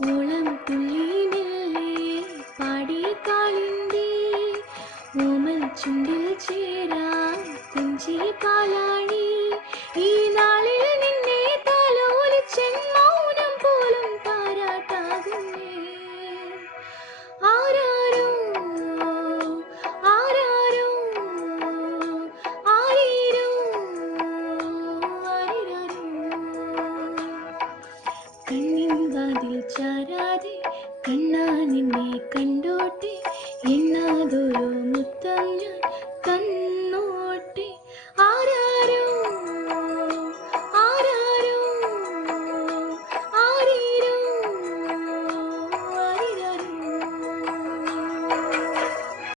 மூலம் துள்ளி நில்லே பாடி காலிந்தி ஓமல் சுண்டில் சேரா குஞ்சி பாலாணி ஈ മറക്കാതെ കണ്ണാ നിന്നെ കണ്ടോട്ടെ. എന്നാതൊരു മുത്തം ഞാൻ തന്നോട്ടെ.